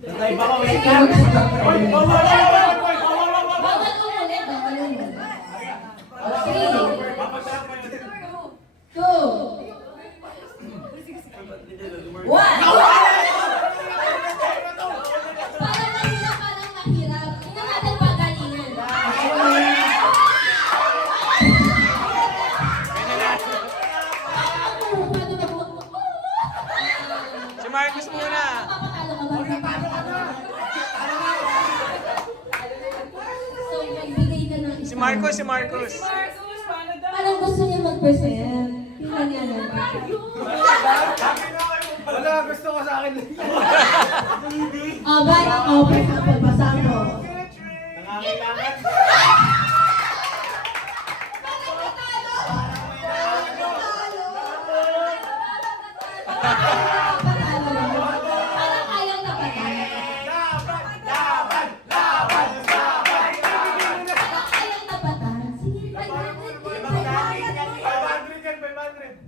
Tatay ba ko? Wait lang. Hoy, bawal! Bawal umulit, bawal umulit. 3, 2, 1. Parang mahirap, parang mahirap. Tingnan natin pagalingan. Si Marcos muna. Papatalo ka ba? So, magbigay ka ng Si Marcos, si Marcos. Parang gusto niya mag-present. Tingnan niya natin. Wala, gusto ko sa akin. For example, basahin mo. Nangangailangan. Parang ayaw na patalo. Parang ayaw na patalo. Sige, 500.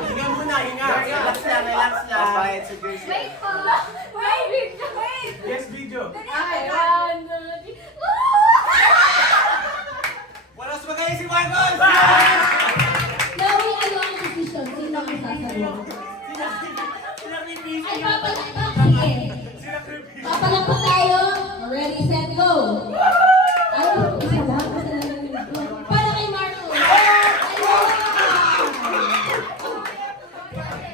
Hinga muna, hinga. Relax lang, relax lang. Bayad sa girls. Wait po! Wait! Yes, video. Ayan! Walang sumagay si Marcos! Chloe, ano ang decision? Sino ang sasagot? Ay, papalakpak. Sige. Papalakpak tayo. Ready, set, go. Ay, isa ba? Para kay Marco.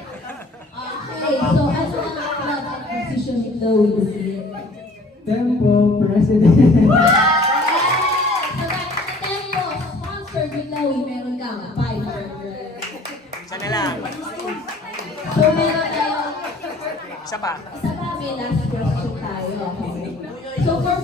Okay, so ano ang decision ni Chloe this year? Tempo, President. Sa Tempo, sponsored with Chloe, meron kang 500. Isa na lang. So meron tayo, Isa pa. isa pa, may last question tayo. Okay. So for